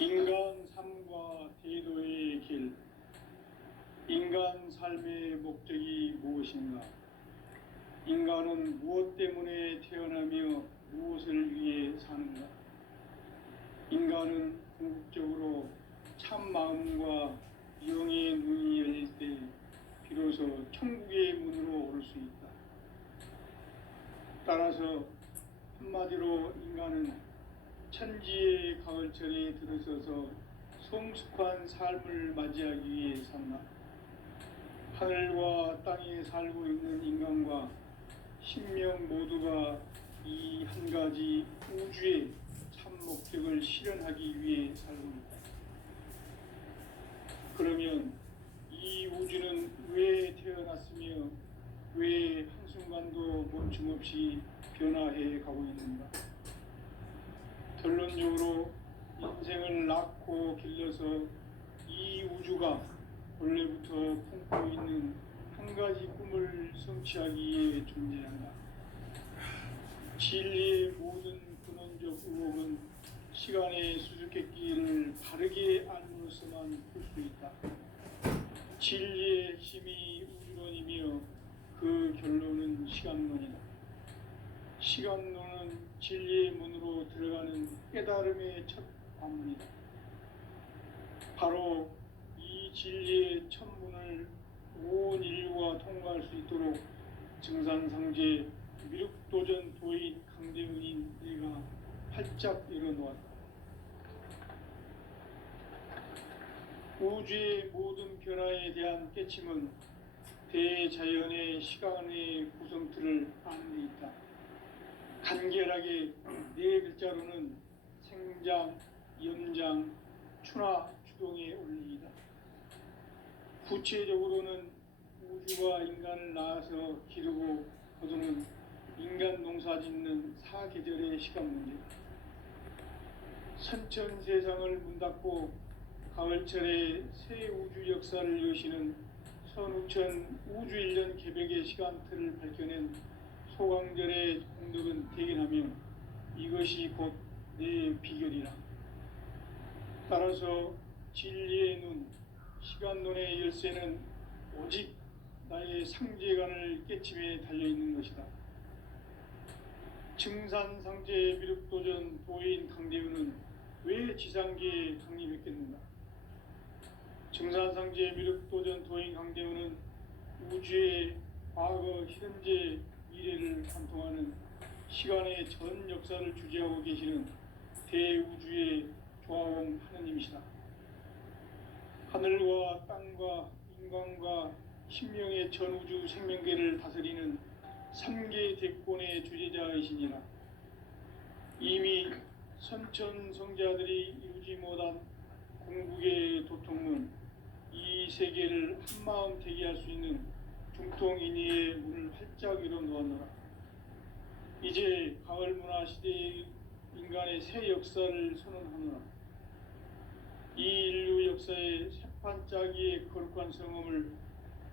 인간 삶과 태도의 길, 인간 삶의 목적이 무엇인가? 인간은 무엇 때문에 태어나며 무엇을 위해 사는가? 인간은 궁극적으로 참 마음과 영의 눈이 열릴 때 비로소 천국의 문으로 오를 수 있다. 따라서 한마디로 인간은 천지의 가을철에 들어서서 성숙한 삶을 맞이하기 위해 산다. 하늘과 땅에 살고 있는 인간과 신명 모두가 이 한 가지 우주의 참 목적을 실현하기 위해 살고 있다. 그러면 이 우주는 왜 태어났으며 왜 한순간도 멈춤없이 변화해 가고 있는가? 결론적으로 인생을 낳고 길러서 이 우주가 원래부터 품고 있는 한 가지 꿈을 성취하기 위해 존재한다. 진리의 모든 근원적 의혹은 시간의 수수께끼를 바르게 알므로서만 풀 수 있다. 진리의 핵심이 우주론이며 그 결론은 시간론이다. 시간론은 진리의 문으로 들어가는 깨달음의 첫 관문이다. 바로 이 진리의 첫 문을 온 인류가 통과할 수 있도록 증산상제 미륵도전 도인 강대훈인 내가 활짝 열어놓았다. 우주의 모든 변화에 대한 깨침은 대자연의 시간의 구성틀을 아는 데 있다. 간결하게 네 글자로는 생장, 연장, 추나 추동의 원리이다. 구체적으로는 우주가 인간을 낳아서 기르고 거두는 인간 농사 짓는 사계절의 시간 문제다. 선천 세상을 문 닫고 가을철에 새 우주 역사를 여시는 선우천 우주일년 개벽의 시간틀을 밝혀낸 소강절의 공덕은 대견하며 이것이 곧 내 비결이라. 따라서 진리의 눈, 시간론의 열쇠는 오직 나의 상제관을 깨침에 달려있는 것이다. 증산상제 미륵도전 도인 강대훈은 왜 지상계에 강림했겠는가? 증산상제 미륵도전 도인 강대훈은 우주의 과거, 현재, 미래를 관통하는 시간의 전 역사를 주재하고 계시는 대우주의 조화원 하느님이시다. 하늘과 땅과 인간과 신명의 전우주 생명계를 다스리는 3계 대권의 주재자이시니라. 이미 선천성자들이 이루지 못한 궁극의 도통문, 이 세계를 한마음 대기할 수 있는 중통인의의 문을 활짝 열어놓았노라. 이제 가을 문화 시대의 인간의 새 역사를 선언하노라. 이 인류 역사의 새판짜기의 거룩한 성음을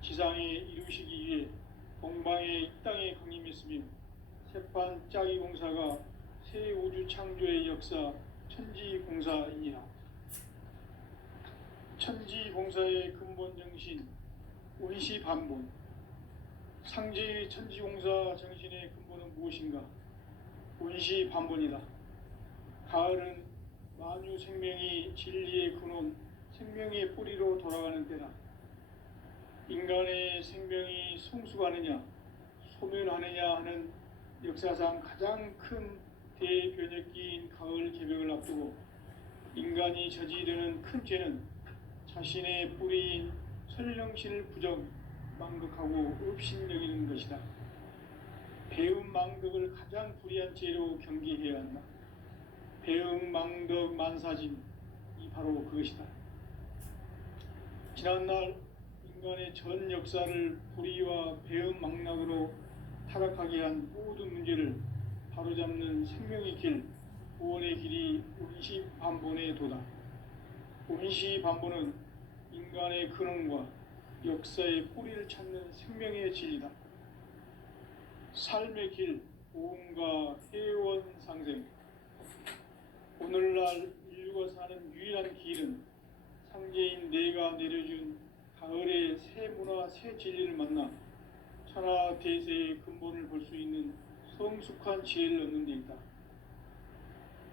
지상에 이루시기 위해 동방의 이 땅에 강림했으며 새판짜기 공사가 새 우주 창조의 역사 천지공사이니라. 천지공사의 근본 정신 운시반본, 상제의 천지공사 정신의 근본은 무엇인가? 운시반본이다. 가을은 만유 생명이 진리의 근원, 생명의 뿌리로 돌아가는 때다. 인간의 생명이 성숙하느냐, 소멸하느냐 하는 역사상 가장 큰 대변혁기인 가을 개벽을 앞두고 인간이 저지르는 큰 죄는 자신의 뿌리인 설령신을 부정, 망극하고 업신여기는 것이다. 배음 망덕을 가장 불의한 죄로 경계해야 한다. 배음 망덕 만사진, 이 바로 그것이다. 지난날 인간의 전 역사를 불의와 배음 망락으로 타락하게 한 모든 문제를 바로잡는 생명의 길, 구원의 길이 운시반본의 도다. 운시반본은 인간의 근원과 역사의 뿌리를 찾는 생명의 진리다. 삶의 길, 보험과 회원 상생. 오늘날 인류 인류가 사는 유일한 길은 상제인 내가 내려준 가을의 새 문화 새 진리를 만나 천하 대세의 근본을 볼 수 있는 성숙한 지혜를 얻는 데 있다.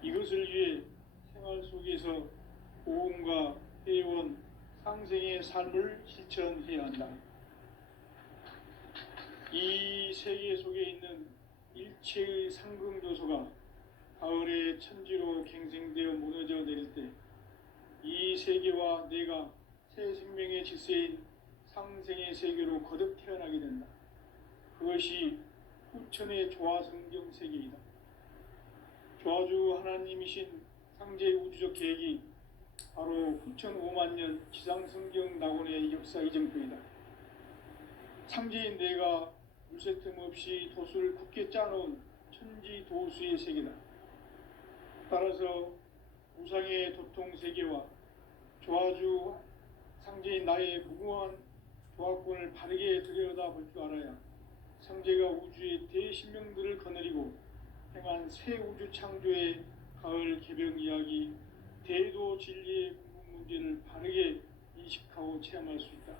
이것을 위해 생활 속에서 고음과 회원, 상생의 삶을 실천해야 한다. 이 세계 속에 있는 일체의 상금 요소가 가을의 천지로 갱생되어 무너져 내릴 때 이 세계와 내가 새 생명의 질서인 상생의 세계로 거듭 태어나게 된다. 그것이 후천의 조화성경 세계이다. 조화주 하나님이신 상제 우주적 계획이 바로 후천 5만년 지상성경 낙원의 역사 이정표이다. 상제인 내가 물새 틈 없이 도수를 굳게 짜놓은 천지 도수의 세계다. 따라서 우상의 도통 세계와 조화주 상제인 나의 무궁한 조화권을 바르게 들여다볼 줄 알아야 상제가 우주의 대신명들을 거느리고 행한 새 우주 창조의 가을 개벽 이야기, 대도 진리의 궁극 문제를 바르게 인식하고 체험할 수 있다.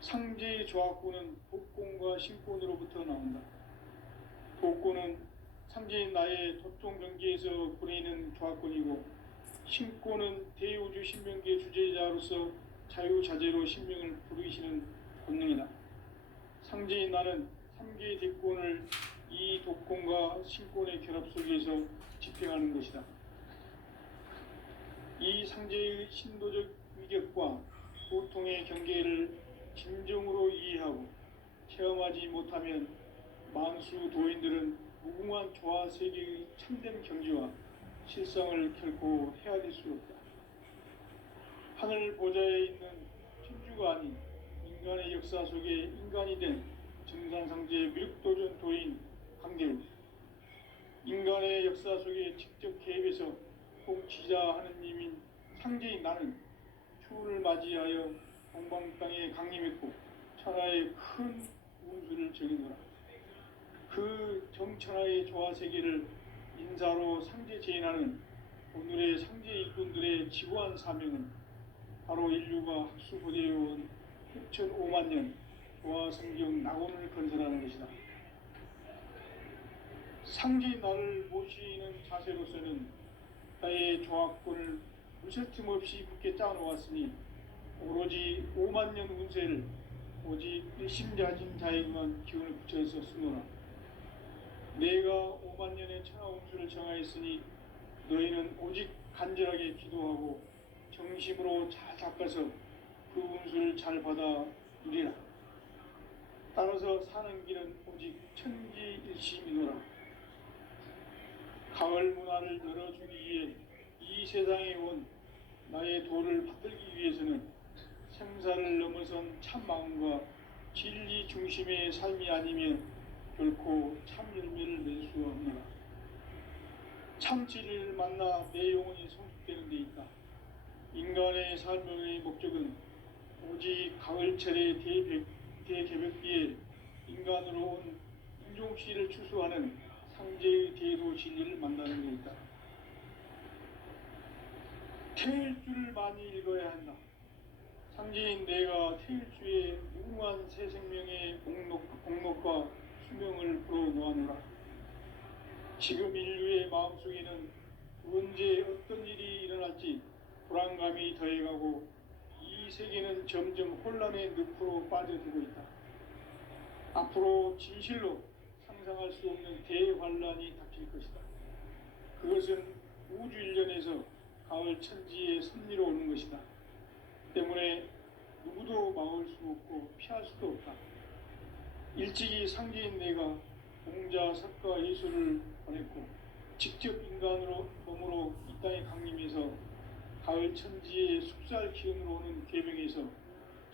상제의 조화권은 복권과 신권으로부터 나온다. 복권은 상제인 나의 도통 경계에서 보내는 조화권이고, 신권은 대우주 신명기의 주제자로서 자유자재로 신명을 부르시는 권능이다. 상제인 나는 3개의 대권을 이 독권과 신권의 결합 속에서 집행하는 것이다. 이 상제의 신도적 위격과 고통의 경계를 진정으로 이해하고 체험하지 못하면 만수 도인들은 무궁한 조화 세계의 참된 경지와 실상을 결코 헤아릴 수 없다. 하늘 보좌에 있는 천주가 아닌 인간의 역사 속에 인간이 된 증산상제의 미륵도전 도인 강대우, 인간의 역사 속에 직접 개입해서 통치자 하느님인 상제인 나는 추운을 맞이하여 동방 땅에 강림했고 천하의 큰 운수를 적이노라. 그 정천하의 조화 세계를 인사로 상제 제인하는 오늘의 상제 일꾼들의 지구한 사명은 바로 인류가 학수부대해온 6,500,000년 조화성경 낙원을 건설하는 것이다. 상제인 나를 모시는 자세로서는 나의 조화권을 무쇠틈 없이 굳게 짜놓았으니 오로지 50,000년 운세를 오직 일심자진 자에게만 기운을 붙여서 쓰노라. 내가 50,000년의 천하 운수를 정하였으니 너희는 오직 간절하게 기도하고 정심으로 잘 닦아서 그 운수를 잘 받아 누리라. 따라서 사는 길은 오직 천지일심이노라. 가을 문화를 열어주기 위해 이 세상에 온 나의 도를 받들기 위해서는 생사를 넘어선 참 마음과 진리 중심의 삶이 아니면 결코 참 열매를 맺을 수 없노라. 참 진리를 만나 내 영혼이 성숙되는 데 있다. 인간의 삶의 목적은 오직 가을철의 대개벽기에 인간으로 온 인종씨를 추수하는 상제의 대도 진리를 만나는 데 있다. 태일주를 많이 읽어야 한다. 상제인 내가 태일주의 무궁한 새 생명의 공록과 수명을 불어놓아노라. 지금 인류의 마음속에는 언제 어떤 일이 일어날지 불안감이 더해가고 이 세계는 점점 혼란의 늪으로 빠져들고 있다. 앞으로 진실로 상상할 수 없는 대환란이 닥칠 것이다. 그것은 우주 일련에서 가을 천지의 섭리로 오는 것이다. 때문에 누구도 막을 수 없고 피할 수도 없다. 일찍이 상제인 내가 공자, 석가, 예수를 보냈고 직접 인간으로 몸으로 이 땅에 강림해서 가을 천지의 숙살 기운으로 오는 계명에서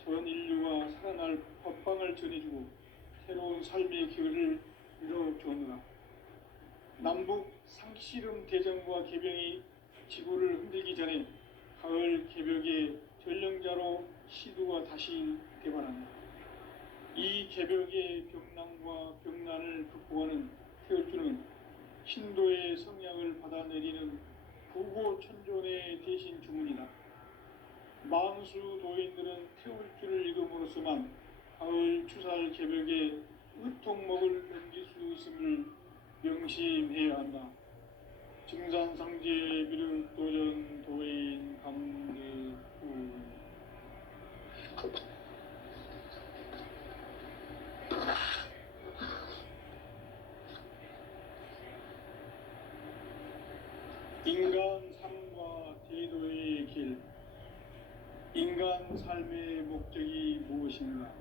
전 인류가 살아날 법방을 전해주고 새로운 삶의 기회를 이뤄주었노라. 남북 상씨름 대전과 개병이 지구를 흔들기 전에 가을 개벽의 전령자로 시두가 다시 개발한다. 이 개벽의 병난과 병난을 극복하는 태울주는 신도의 성향을 받아내리는 구고천존의 대신 주문이다. 만수 도인들은 태울 줄을 이름으로서만 가을 추살 개벽에 으통먹을 넘길 수 있음을 명심해야 한다. 증산상제 비륵도전 도인 강대구. 인간 삶과 대도의 길. 인간 삶의 목적이 무엇인가?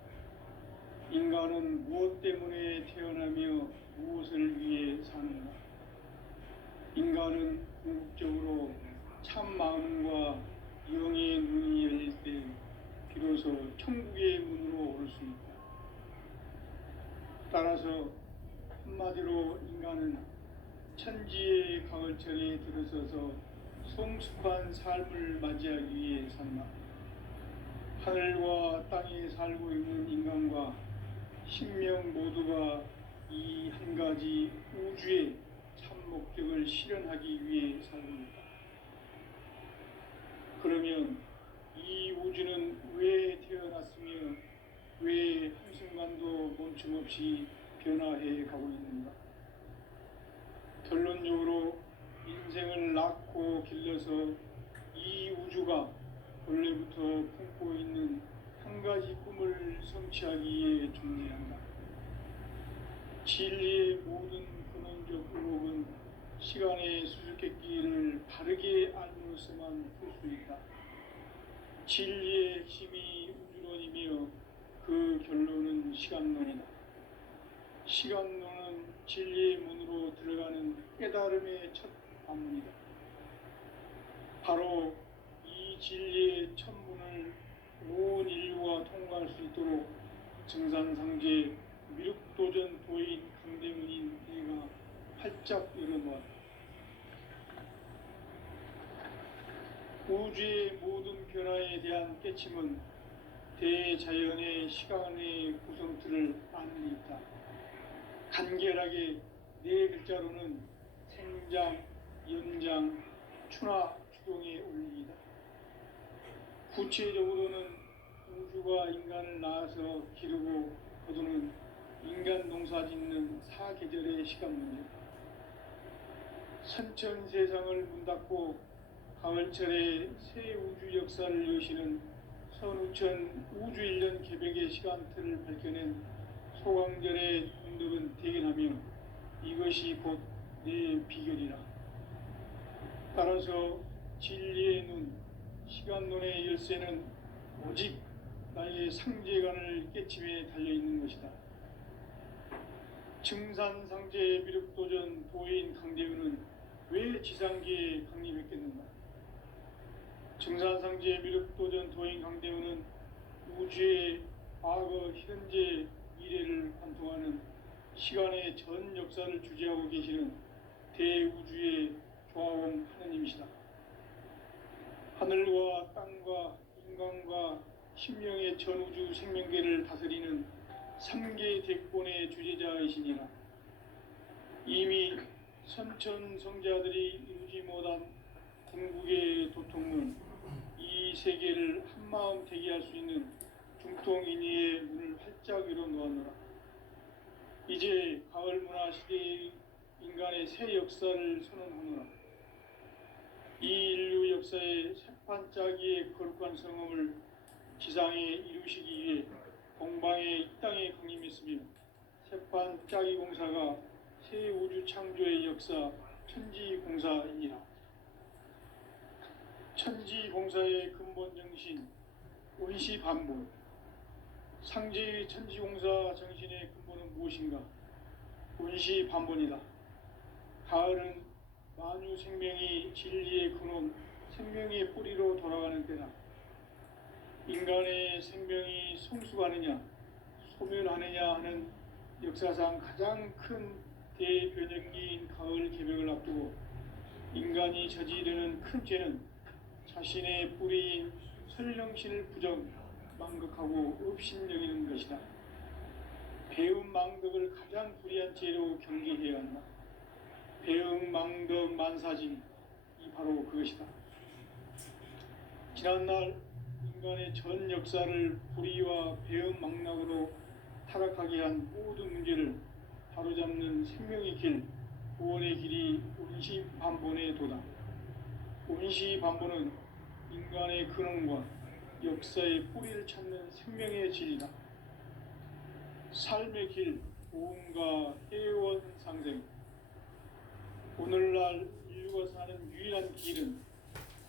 인간은 무엇 때문에 태어나며 무엇을 위해 사는가? 인간은 궁극적으로 참 마음과 영의 눈이 열릴 때 비로소 천국의 문으로 오를 수 있다. 따라서 한마디로 인간은 천지의 가을철에 들어서서 성숙한 삶을 맞이하기 위해 산다. 하늘과 땅에 살고 있는 인간과 신명 모두가 이 한 가지 우주의 참 목적을 실현하기 위해 살고 있다. 그러면 이 우주는 왜 태어났으며 왜 한순간도 멈춤없이 변화해 가고 있는가? 결론적으로 인생을 낳고 길러서 이 우주가 원래부터 품고 있는 한 가지 꿈을 성취하기 위해 존재한다. 진리의 모든 근원적 의혹은 시간의 수수께끼를 바르게 알므로서만 풀 수 있다. 진리의 핵심이 우주론이며 그 결론은 시간론이다. 시간론은 진리의 문으로 들어가는 깨달음의 첫 관문이다. 바로 이 진리의 첫 문을 온 인류가 통과할 수 있도록 증산상제 미륵도전 도인 강대문인 내가 활짝 열어놓았다. 우주의 모든 변화에 대한 깨침은 대자연의 시간의 구성틀을 아는 데 있다. 간결하게 네 글자로는 생장, 연장, 추나 추동의 원리이다. 구체적으로는 우주가 인간을 낳아서 기르고 거두는 인간 농사 짓는 사계절의 시간 문제다. 선천 세상을 문 닫고 가을철에 새 우주 역사를 여시는 선우천 우주 1년 개벽의 시간틀을 밝혀낸 소강절의 공덕은 대견하며 이것이 곧 내 비결이라. 따라서 진리의 눈, 시간론의 열쇠는 오직 나의 상제관을 깨침에 달려있는 것이다. 증산상제 미륵도전 도인 강대우는 왜 지상계에 강림했겠는가? 증산상제 미륵도전 도인 강대우는 우주의 과거, 현재, 미래를 관통하는 시간의 전 역사를 주재하고 계시는 대우주의 조화원 하느님이시다. 하늘과 땅과 인간과 신명의 전우주 생명계를 다스리는 3개 대권의 주재자이시니라. 이미 선천성자들이 이루지 못한 궁극의 도통문, 이 세계를 한마음 대기할 수 있는 중통인의의 문을 활짝 열어놓았노라. 이제 가을 문화 시대의 인간의 새 역사를 선언하노라. 이 인류 역사의 새판짜기의 거룩한 성험을 지상에 이루시기 위해 공방에 이 땅에 강림했으며 새판짜기 공사가 새 우주 창조의 역사 천지공사이니라. 천지공사의 근본 정신 원시반복. 상제의 천지공사 정신의 근본은 무엇인가? 원시반본이다. 가을은 만유 생명이 진리의 근원, 생명의 뿌리로 돌아가는 때다. 인간의 생명이 성숙하느냐, 소멸하느냐 하는 역사상 가장 큰 대변혁기인 가을 개벽을 앞두고 인간이 저지르는 큰 죄는 자신의 뿌리인 설령신을 부정, 망극하고 업신여기는 것이다. 배움 망덕을 가장 불의한 죄로 경계해야 한다. 배움 망덕 만사진, 이 바로 그것이다. 지난날 인간의 전 역사를 불의와 배은망락으로 타락하게 한 모든 문제를 바로잡는 생명의 길, 구원의 길이 운시반본에 도다. 운시반본은 인간의 근원과 역사의 뿌리를 찾는 생명의 진리다. 삶의 길, 보험과 해원 상생. 오늘날 인류가 사는 유일한 길은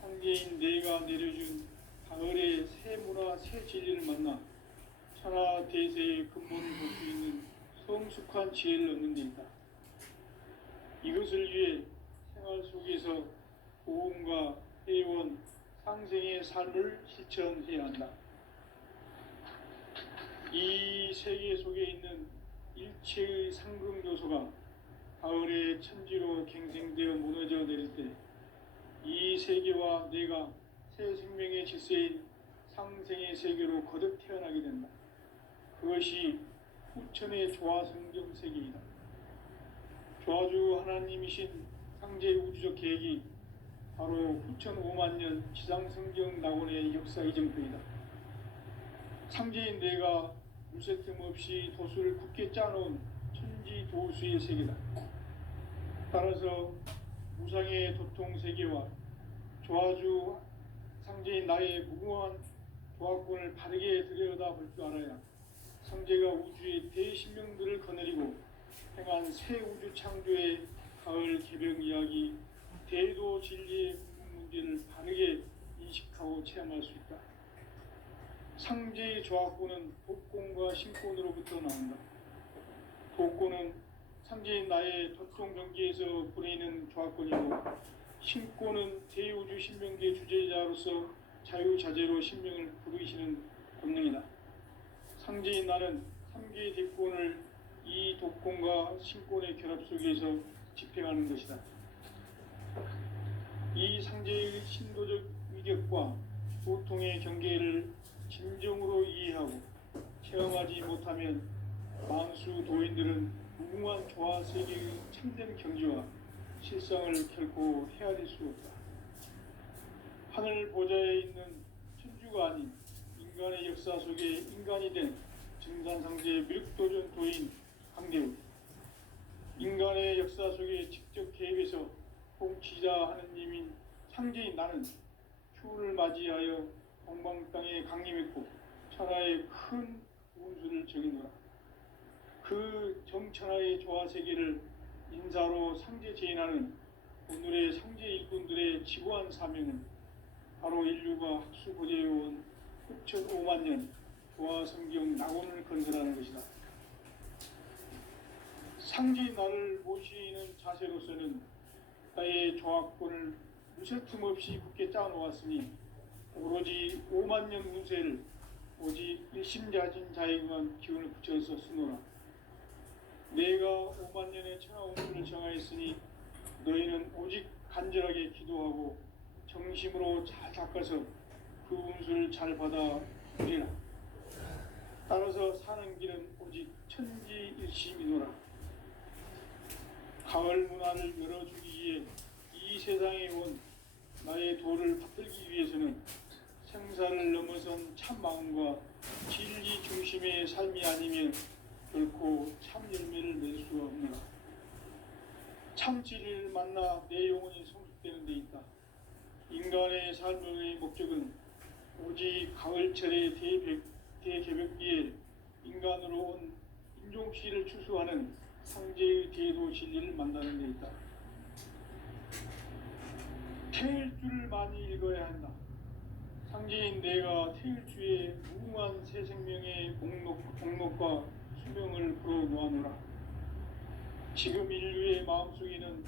상제인 내가 내려준 가을의 새 문화, 새 진리를 만나 천하 대세의 근본을 볼 수 있는 성숙한 지혜를 얻는 데 있다. 이것을 위해 생활 속에서 보험과 해원, 상생의 삶을 실천해야 한다. 이 세계 속에 있는 일체의 상금 요소가 가을의 천지로 갱생되어 무너져 내릴 때 이 세계와 내가 새 생명의 질서인 상생의 세계로 거듭 태어나게 된다. 그것이 후천의 조화성경 세계이다. 조화주 하나님이신 상제 우주적 계획이 바로 후천 5만 년 지상성경 낙원의 역사 이정표이다. 상제인 내가 무쇠틈 없이 도수를 굳게 짜놓은 천지도수의 세계다. 따라서 무상의 도통세계와 조화주 상제인 나의 무궁한 조화권을 바르게 들여다볼 줄 알아야 상제가 우주의 대신명들을 거느리고 행한 새 우주 창조의 가을 개병 이야기, 대도 진리의 문제를 바르게 인식하고 체험할 수 있다. 상제의 조화권은 독권과 신권으로부터 나온다. 독권은 상제인 나의 도통 경계에서 부리는 조화권이고, 신권은 대우주 신명계 주제자로서 자유자재로 신명을 부르시는 권능이다. 상제인 나는 3개의 대권을 이 독권과 신권의 결합 속에서 집행하는 것이다. 이 상제의 신도적 위격과 도통의 경계를 진정으로 이해하고 체험하지 못하면 만수 도인들은 무궁한 조화 세계의 참된 경지와 실상을 결코 헤아릴 수 없다. 하늘 보좌에 있는 천주가 아닌 인간의 역사 속에 인간이 된 증산상제 미륵도전 도인 강대우, 인간의 역사 속에 직접 개입해서 통치자 하느님인 상제인 나는 휴를 맞이하여 동방 땅에 강림했고 천하의 큰 운수를 정의노라. 그 정천하의 조화세계를 인사로 상제 제인하는 오늘의 상제 일꾼들의 지고한 사명은 바로 인류가 학수고대해온 후천 5만 년 조화성경 낙원을 건설하는 것이다. 상제인 나를 모시는 자세로서는 나의 조화권을 무쇠틈 없이 굳게 짜놓았으니 오로지 5만 년 운세를 오직 일심자진 자에게만 기운을 붙여서 쓰노라. 내가 5만 년의 천하 운수를 정하였으니 너희는 오직 간절하게 기도하고 정심으로 잘 닦아서 그 운수를 잘 받아 누리라. 따라서 사는 길은 오직 천지일심이노라. 가을 문화를 열어주기 위해 이 세상에 온 나의 도를 받들기 위해서는 생사를 넘어선 참 마음과 진리 중심의 삶이 아니면 결코 참 열매를 낼 수가 없노라. 참 진리를 만나 내 영혼이 성숙되는 데 있다. 인간의 삶의 목적은 오직 가을철의 대개벽기에 인간으로 온 인종시를 추수하는 상제의 대도 진리를 만나는 데 있다. 태일주를 많이 읽어야 한다. 상제인 내가 태일주의 무궁한 새 생명의 공록과 수명을 불어놓아노라. 지금 인류의 마음속에는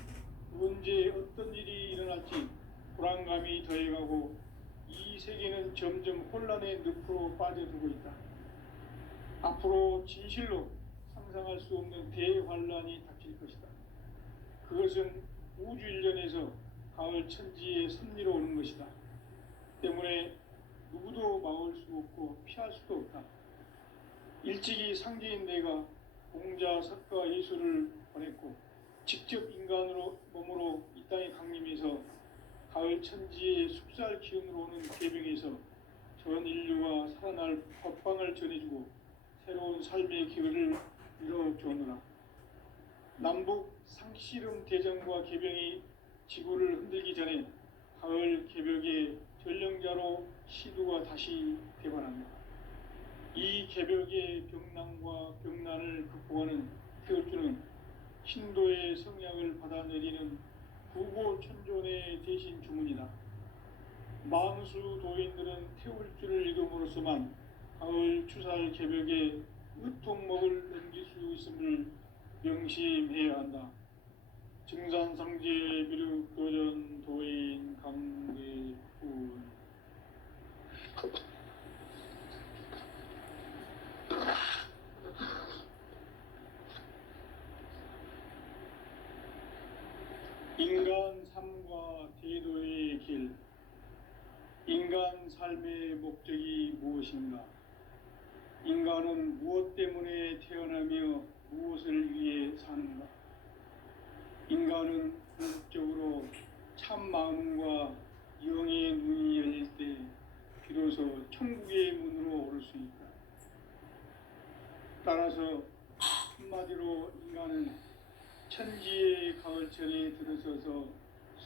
언제 어떤 일이 일어날지 불안감이 더해가고 이 세계는 점점 혼란의 늪으로 빠져들고 있다. 앞으로 진실로 상상할 수 없는 대환란이 닥칠 것이다. 그것은 우주 일련에서 가을 천지의 섭리로 오는 것이다. 때문에 누구도 막을 수 없고 피할 수도 없다. 일찍이 상제인 내가 공자, 석가, 예수를 보냈고 직접 인간으로 몸으로 이 땅에 강림해서 가을 천지의 숲살 기운으로 오는 개병에서 전 인류가 살아날 법방을 전해주고 새로운 삶의 기회를 이뤄주느라. 남북 상씨름 대전과 개병이 지구를 흔들기 전에 가을 개벽의 전령자로 시두가 다시 되관합니다. 이 개벽의 병난과 병난을 극복하는 태울주는 신도의 성약을 받아내리는 구고천존의 대신 주문이다. 망수 도인들은 태울주를 이름으로서만 가을 추살 개벽의 으통목을 넘길 수 있음을 명심해야 한다. 증산상제 비륵 도전 도인 강대훈. 인간 삶과 대도의 길. 인간 삶의 목적이 무엇인가? 인간은 무엇 때문에 태어나며 무엇을 위해 사는가? 인간은 궁극적으로 참 마음과 영의 눈이 열릴 때 비로소 천국의 문으로 오를 수 있다. 따라서 한마디로 인간은 천지의 가을철에 들어서서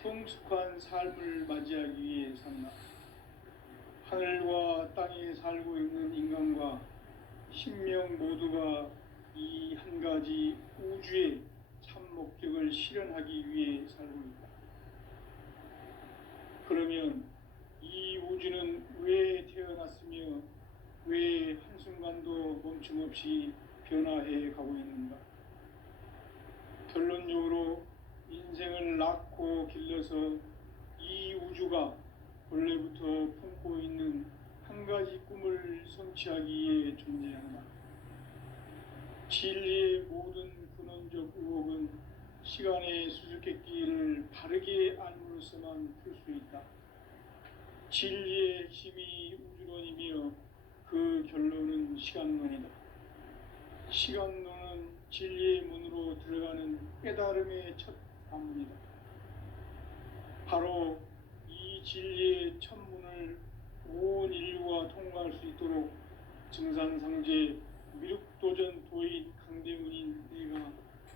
성숙한 삶을 맞이하기 위해 산다. 하늘과 땅에 살고 있는 인간과 신명 모두가 이 한 가지 우주의 참 목적을 실현하기 위해 살고 있다. 그러면 이 우주는 왜 태어났으며 왜 한순간도 멈춤없이 변화해 가고 있는가? 결론적으로 인생을 낳고 길러서 이 우주가 원래부터 품고 있는 한 가지 꿈을 성취하기 위해 존재한다. 진리의 모든 근원적 의혹은 시간의 수수께끼를 바르게 알므로서만 풀 수 있다. 진리의 핵심이 우주론이며 그 결론은 시간론이다. 시간론은 진리의 문으로 들어가는 깨달음의 첫 관문이다. 바로 이 진리의 첫 문을 온 인류가 통과할 수 있도록 증산상제 미륵도전 도인 강대훈인 내가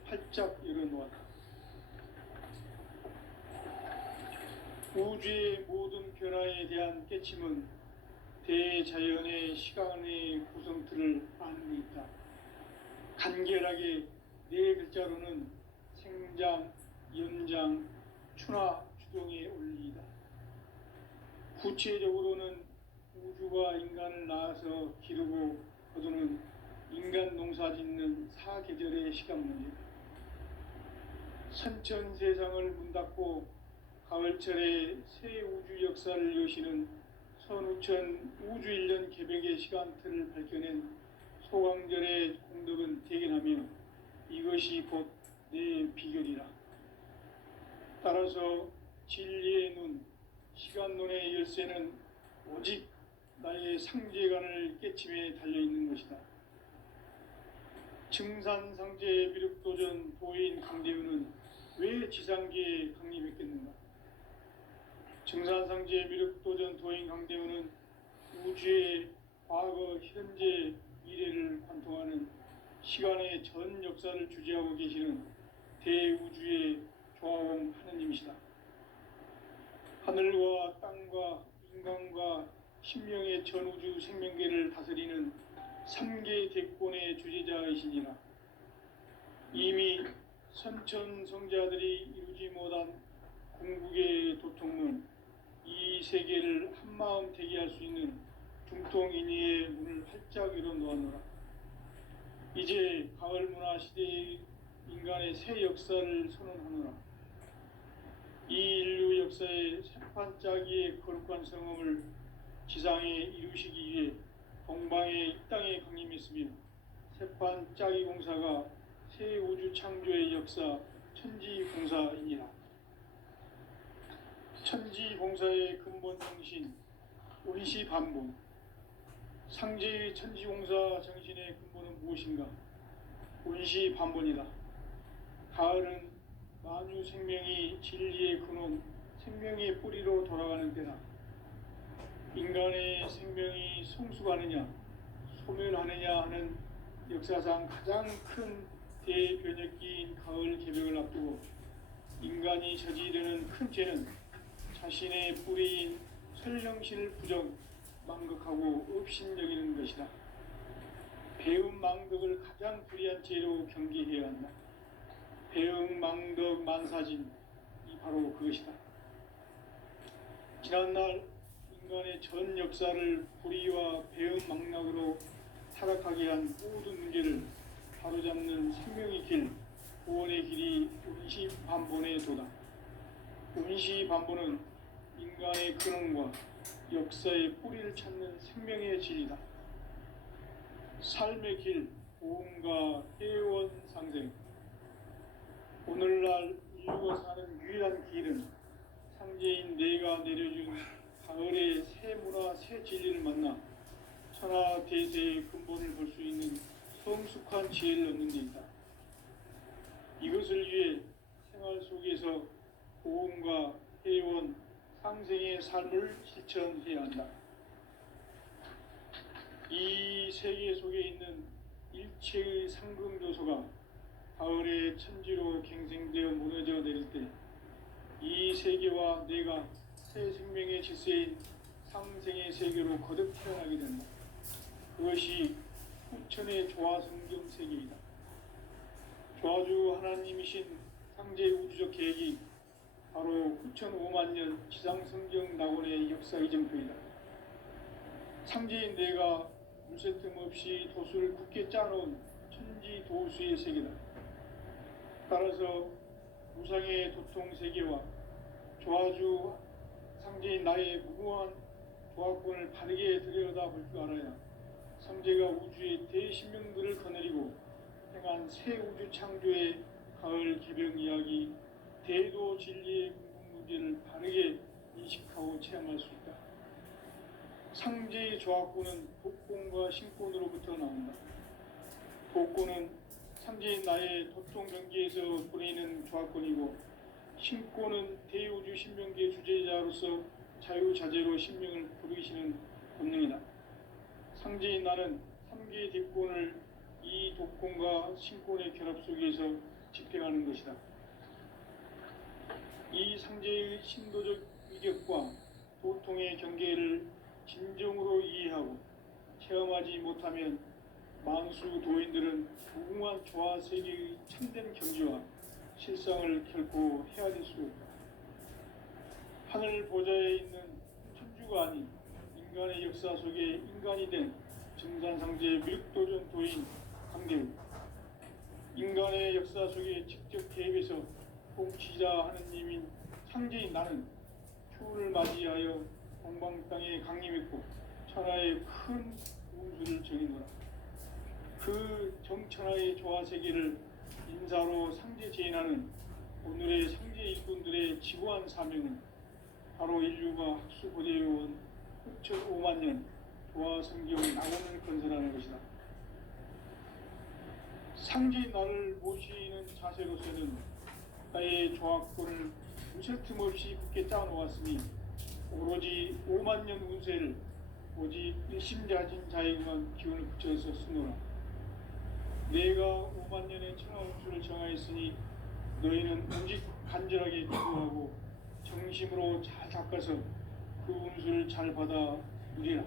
활짝 열어놓았다. 우주의 모든 변화에 대한 깨침은 대자연의 시간의 구성틀을 아는 데 있다. 간결하게 네 글자로는 생장, 연장, 추나, 추동의 원리이다. 구체적으로는 우주가 인간을 낳아서 기르고 거두는 인간 농사 짓는 사계절의 시간 문제다. 선천 세상을 문 닫고 가을철에 새 우주 역사를 여시는 선우천 우주 1년 개벽의 시간틀을 밝혀낸 소강절의 공덕은 대견하며 이것이 곧 내 비결이라. 따라서 진리의 눈, 시간론의 열쇠는 오직 나의 상제관을 깨침에 달려있는 것이다. 증산상제 미륵도전 도인 강대훈은 왜 지상계에 강림했겠는가? 증산상제 미륵도전 도인 강대훈은 우주의 과거, 현재, 미래를 관통하는 시간의 전 역사를 주재하고 계시는 대우주의 조화원 하느님이시다. 하늘과 땅과 인간과 신명의 전우주 생명계를 다스리는 3계 대권의 주제자이시니라. 이미 선천성자들이 이루지 못한 궁극의 도통문, 이 세계를 한마음 되게 할 수 있는 중통인의의 문을 활짝 열어놓았노라. 이제 가을 문화 시대의 인간의 새 역사를 선언하노라. 이 인류 역사의 새판짜기의 거룩한 성험을 지상에 이루시기 위해 동방의 이 땅에 강림했으며 새판짜기 공사가 새 우주 창조의 역사 천지공사이니라. 천지공사의 근본 정신 원시반본. 상제의 천지공사 정신의 근본은 무엇인가? 원시반본이다. 가을은 만유 생명이 진리의 근원 생명의 뿌리로 돌아가는 때다. 인간의 생명이 성숙하느냐 소멸하느냐 하는 역사상 가장 큰 대변혁기인 가을 개벽을 앞두고 인간이 저지르는 큰 죄는 자신의 뿌리인 설령신을 부정 망각하고 업신여기는 것이다. 배은망덕을 가장 불의한 죄로 경계해야 한다. 배은망덕 만사진이 바로 그것이다. 지난날 인간의 전 역사를 불의와 배은망락으로 타락하게 한 모든 문제를 바로잡는 생명의 길, 구원의 길이 운시반본에 도다. 운시반본은 인간의 근원과 역사의 뿌리를 찾는 생명의 질이다. 삶의 길, 보험과 회원 상생. 오늘날 인류가 사는 유일한 길은 상제인 내가 내려준 가을의 새 문화, 새 진리를 만나 천하 대세의 근본을 볼 수 있는 성숙한 지혜를 얻는 데 있다. 이것을 위해 생활 속에서 보험과 회원, 상생의 삶을 실천해야 한다. 이 세계 속에 있는 일체의 상금 요소가 가을의 천지로 갱생되어 무너져 내릴 때 이 세계와 내가 새 생명의 질서인 상생의 세계로 거듭 태어나게 된다. 그것이 후천의 조화성경 세계이다. 조화주 하나님이신 상제 우주적 계획이 바로 후천 5만 년 지상성경 낙원의 역사 이정표이다. 상제인 내가 물새 틈 없이 도수를 굳게 짜놓은 천지 도수의 세계다. 따라서 무상의 도통 세계와 조화주 상제인 나의 무궁한 조화권을 바르게 들여다볼 줄 알아야 상제가 우주의 대신명들을 거느리고 행한 새 우주 창조의 가을 개벽 이야기, 대도 진리의 궁극 문제를 바르게 인식하고 체험할 수 있다. 상제의 조화권은 독권과 신권으로부터 나온다. 독권은 상제인 나의 도통 경계에서 보내는 조화권이고, 신권은 대우주 신명계 주제자로서 자유자재로 신명을 부르시는 본능이다. 상제인 나는 3개의 뒷권을 이 독권과 신권의 결합 속에서 집행하는 것이다. 이 상제의 신도적 위력과 도통의 경계를 진정으로 이해하고 체험하지 못하면 만수 도인들은 무궁한 조화 세계의 참된 경지와 실상을 결코 헤아릴 수 없다. 하늘 보좌에 있는 천주가 아닌 인간의 역사 속에 인간이 된 증산상제 밀도전 도인 강대우. 인간의 역사 속에 직접 개입해서 통치자 하느님인 상제인 나는 추운을 맞이하여 동방 땅에 강림했고 천하의 큰 운수를 정의노라. 그 정천하의 조화 세계를 인사로 상제 제인하는 오늘의 상제 일꾼들의 지구한 사명은 바로 인류가 학수고대해온 후천 5만 년 조화 성경 낙원을 건설하는 것이다. 상제인 나를 모시는 자세로서는 나의 조화권을 무쇠 틈 없이 굳게 짜놓았으니 오로지 5만 년 운세를 오직 일심자진 자에게만 기운을 붙여서 쓰노라. 내가 5만 년의 천하 운수를 정하였으니 너희는 오직 간절하게 기도하고 정심으로 잘 닦아서 그 운수를 잘 받아 누리라.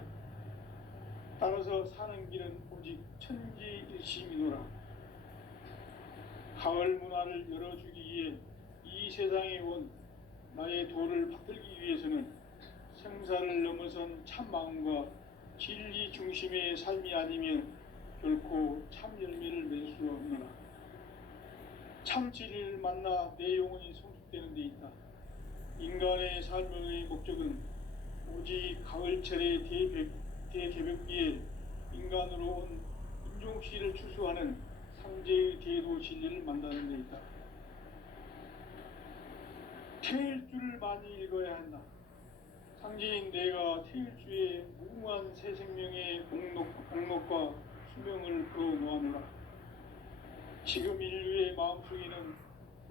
따라서 사는 길은 오직 천지일심이노라. 가을 문화를 열어주기 위해 이 세상에 온 나의 도를 받들기 위해서는 생사를 넘어선 참 마음과 진리 중심의 삶이 아니면 결코 참 열매를 낼 수 없노라. 참 진리를 만나 내 영혼이 성숙되는 데 있다. 인간의 삶의 목적은 오직 가을철의 대개벽기에 인간으로 온 인종씨를 추수하는 상제의 대도 진리를 만나는 데 있다. 태일주를 많이 읽어야 한다. 상제인 내가 태일주의 무궁한 새 생명의 공록과 수명을 풀어놓아노라. 지금 인류의 마음속에는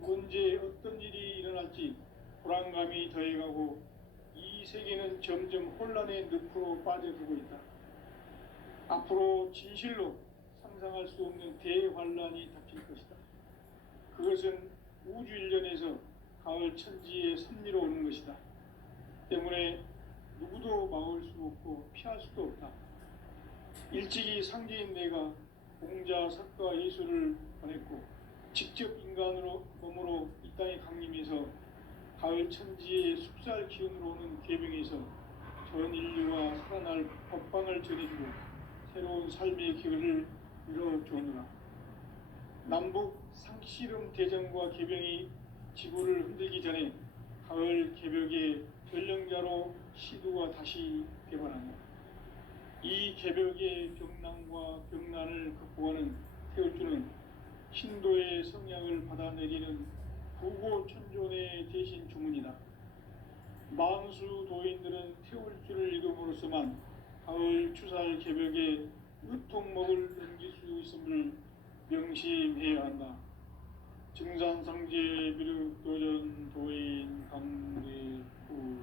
언제 어떤 일이 일어날지 불안감이 더해가고 이 세계는 점점 혼란의 늪으로 빠져들고 있다. 앞으로 진실로 상상할 수 없는 대환란이 닥칠 것이다. 그것은 우주 일련에서 가을 천지의 섭리로 오는 것이다. 때문에 누구도 막을 수 없고 피할 수도 없다. 일찍이 상제인 내가 공자, 석가, 예수를 보냈고 직접 인간으로 몸으로 이 땅에 강림해서 가을 천지의 숲살 기운으로 오는 계명에서 전 인류와 살아날 법방을 전해주고 새로운 삶의 기회를 이뤄주느라. 남북 상씨름 대전과 계병이 지구를 흔들기 전에 가을 개벽의 전령자로 시도가 다시 개발한다. 이 개벽의 병난과 병난을 극복하는 태울주는 신도의 성약을 받아내리는 부고천존의 대신 주문이다. 만수 도인들은 태울주를 이름으로서만 가을 추살 개벽의 의통목을 넘길 수 있음을 명심해야 한다. 증산상제 미륵도전 도인 강대구.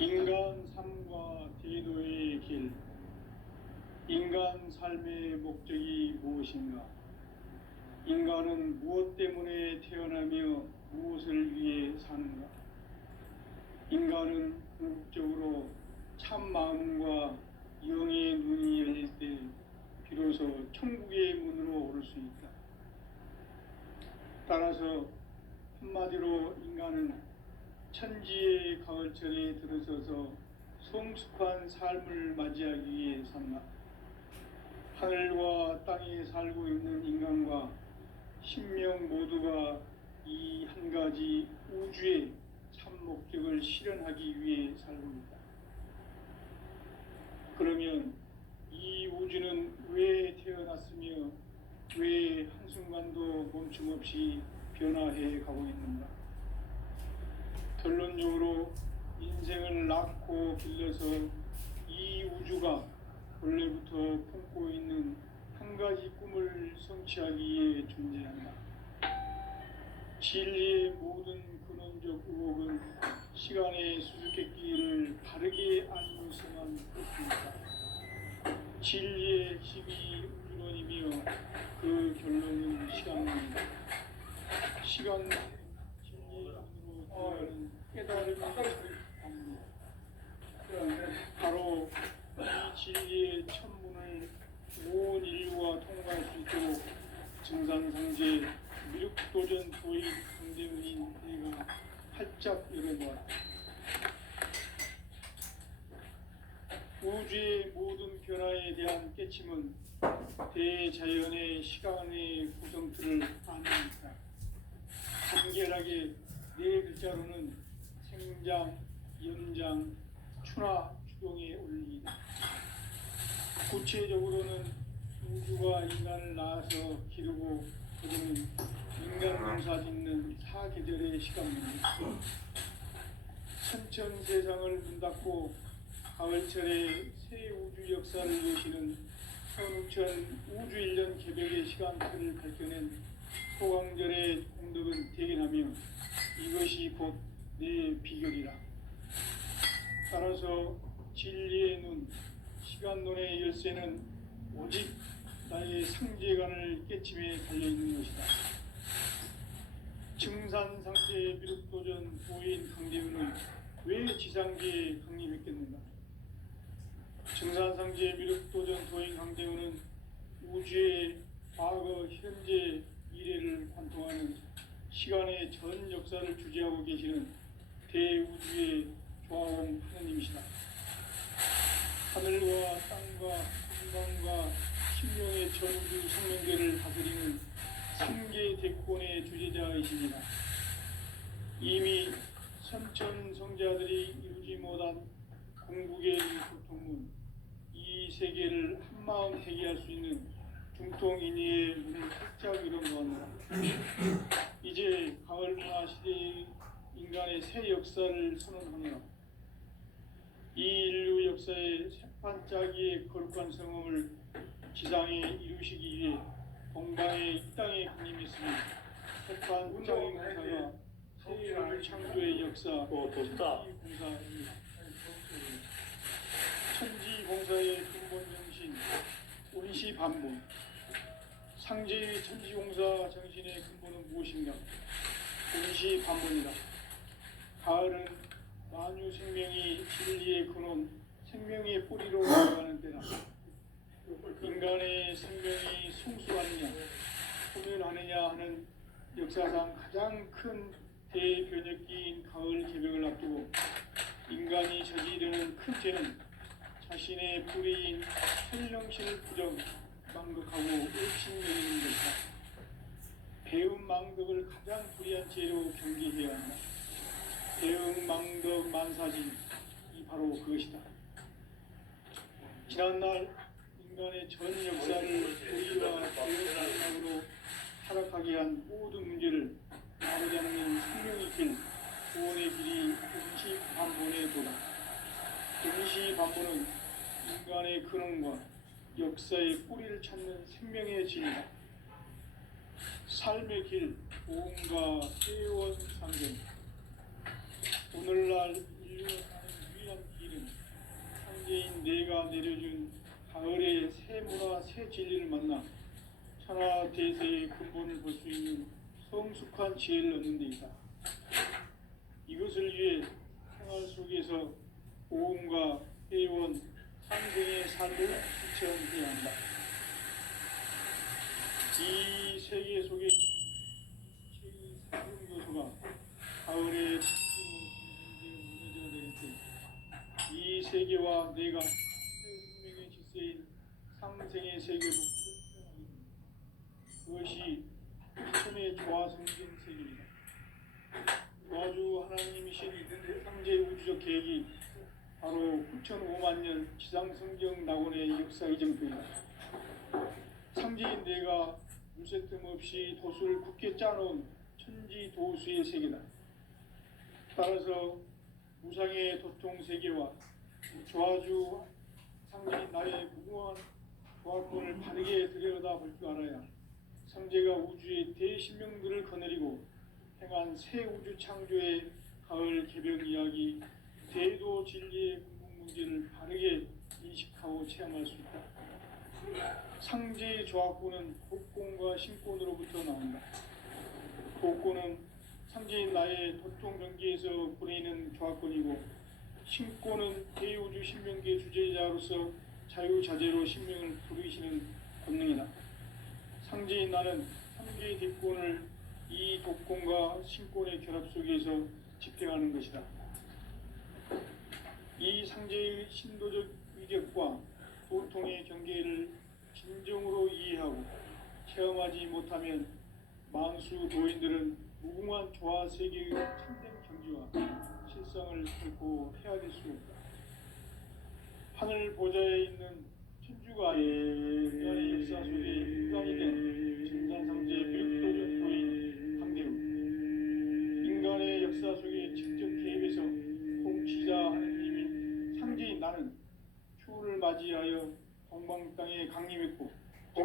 인간 삶과 대도의 길. 인간 삶의 목적이 무엇인가? 인간은 무엇 때문에 태어나며 무엇을 위해 사는가? 인간은 궁극적으로 참 마음과 영의 눈이 열릴 때 비로소 천국의 문으로 오를 수 있다. 따라서 한마디로 인간은 천지의 가을철에 들어서서 성숙한 삶을 맞이하기 위해 산다. 하늘과 땅에 살고 있는 인간과 신명 모두가 이 한 가지 우주의 참 목적을 실현하기 위해 살고 있다. 그러면 이 우주는 왜 태어났으며 왜 한순간도 멈춤 없이 변화해 가고 있는가? 결론적으로 인생을 낳고 길러서 이 우주가 원래부터 품고 있는 한 가지 꿈을 성취하기 위해 존재한다. 진리의 모든 근원적 의혹은 시간의 수수께끼를 바르게 알면서만 푸습니다. 진리의 핵심이 우주론이며 그 결론은 시간론이다. 시간 진리의 눈으로 들어가는 깨달음이 답니다. 바로 이 진리의 천문을 온 인류가 통과할 수 있도록 증산상제 미륵도전 도인 강대문인 내가 활짝 열어보았다. 우주의 모든 변화에 대한 깨침은 대자연의 시간의 구성틀을 아닙니다. 간결하게 네 글자로는 생장, 연장, 추나 추동의 원리이다. 구체적으로는 우주가 인간을 낳아서 기르고 그들은 인간 농사 짓는 사계절의 시간입니다. 천천 세상을 문 닫고 가을철에 새 우주 역사를 여시는 선우천 우주 1년 개벽의 시간표를 밝혀낸 소강절의 공덕은 대견하며 이것이 곧 내 비결이라. 따라서 진리의 눈, 시간론의 열쇠는 오직 나의 상제관을 깨침에 달려있는 것이다. 증산상제 미륵도전 도인 강대우는 왜 지상계에 강림했겠는가? 증산상제 미륵도전 도인 강대우는 우주의 과거, 현재, 미래를 관통하는 시간의 전 역사를 주재하고 계시는 대우주의 조화원 하나님이시다. 하늘과 땅과 인간과 신명의 전우주 생명계를 다스리는 삼계 대권의 주제자이십니다. 이미 선천성자들이 이루지 못한 궁극의 고통은 이 세계를 한마음 대기할 수 있는 중통인의의 문을 활짝 열어놓았노라. 이제 가을 문화 시대의 인간의 새 역사를 선언하노라. 이 인류 역사의 세판짜기의 거룩한 성음을 지상에 이루시기 위해 동방의 이 땅에 군림했으니 세판짜기 공사가 세계를 창조의 역사 좋다. 천지공사의 근본 정신 온시 반본. 상제의 천지공사 정신의 근본은 무엇인가? 온시 반본이다. 가을은 만유 생명이 진리의 근원, 생명의 뿌리로 나아가는 때다. 인간의 생명이 성숙하느냐, 소멸하느냐 하는 역사상 가장 큰 대변혁기인 가을 개벽을 앞두고 인간이 저지르는 큰 죄는 자신의 뿌리인 현령신을 부정, 망극하고 의심여기는 것이다. 배움 망덕을 가장 불의한 죄로 경계해야 한다. 배움 망덕 만사진, 이 바로 그것이다. 지난날 인간의 전 역사를 불의와 배움 망덕으로 타락하게 한 모든 문제를 바로잡는 생명의 길, 구원의 길이 임시반본의 도다. 임시반본은 인간의 근원과 역사의 뿌리를 찾는 생명의 진리다. 삶의 길, 보험과 회원 상경. 오늘날 인류가 가는 유일한 길은 상제인 내가 내려준 가을의 새 문화, 새 진리를 만나 천하 대세의 근본을 볼 수 있는 성숙한 지혜를 얻는 데 있다. 이것을 위해 생활 속에서 보험과 회원, 상생의 삶을 실천해야 한다. 이 세계 속에 최근 요소가 가을의 문제가 되는 때, 이 세계와 내가 생명의 질서인 상생의 세계로 그것이 천의 조화 성경 세계이다. 조화주 하나님이신 상제 우주적 계획이 바로 9,500만 년 지상성경 낙원의 역사 이정표이다. 상제인 내가 물새뜸 없이 도수를 굳게 짜놓은 천지도수의 세계다. 따라서 무상의 도통 세계와 조화주 상제인 나의 무궁한 조화권을 바르게 들여다볼 줄 알아야 상제가 우주의 대신명들을 거느리고 행한 새 우주 창조의 가을 개벽 이야기, 대도 진리의 궁극 문제를 바르게 인식하고 체험할 수 있다. 상제의 조합구는 복권과 신권으로부터 나온다. 복권은 상제인 나의 도통 경계에서 보내는 조합권이고, 신권은 대우주 신명계 주제자로서 자유자재로 신명을 부르시는 권능이다. 상제인 나는 상제의 뒷권을 이 독권과 신권의 결합 속에서 집행하는 것이다. 이 상제의 신도적 위격과 도통의 경계를 진정으로 이해하고 체험하지 못하면 만수 도인들은 무궁한 조화 세계의 참된 경지와 실상을 결코 헤아릴 수 없다. 하늘 보좌에 있는 천주가 인간의 역사 속에 인간이 된 전산상제의 밀도적 도인 황대우, 인간의 역사 속에 직접 개입해서 통치자 하느님인 상제인 나는 추후를 맞이하여 동방 땅에 강림했고 그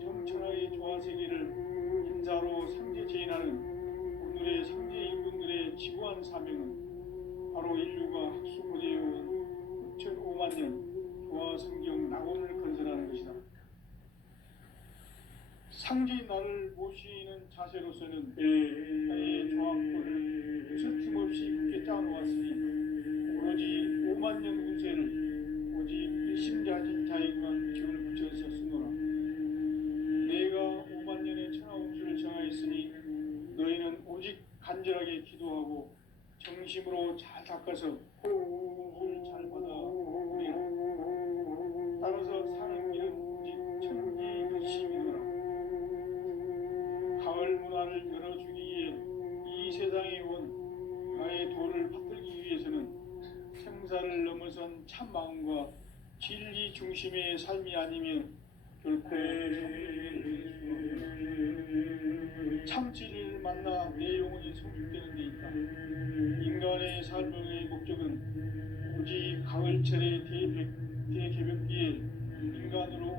정천하의 조화 세계를 인사로 상제 제인하는 오늘의 상제 인분들의 지구한 사명은 바로 인류가 학수고대해온 9,500만 년 조화 성경 낙원을 건설하는 것이다. 상제인 나를 모시는 자세로서는 나의 조합권을 스틈없이 굳게 짜놓았으니 오로지 5만 년 운세를 오직 일심자진 자에게만 기운을 붙여서 쓰노라. 내가 5만 년의 천하 운수를 정하였으니 너희는 오직 간절하게 기도하고 정심으로 잘 닦아서 호흡을 잘 받아 우리라. 따라서 사는 길은 오직 천지일심이노라. 가을 문화를 열어주기 위해 이 세상에 온 나의 도를 받들기 위해서는 생사를 넘어선 참 마음과 진리 중심의 삶이 아니면 결코 참 진리를 만나 내 영혼이 성숙되는 데 있다. 인간의 살병의 목적은 오직 가을철의 대개벽기에 인간으로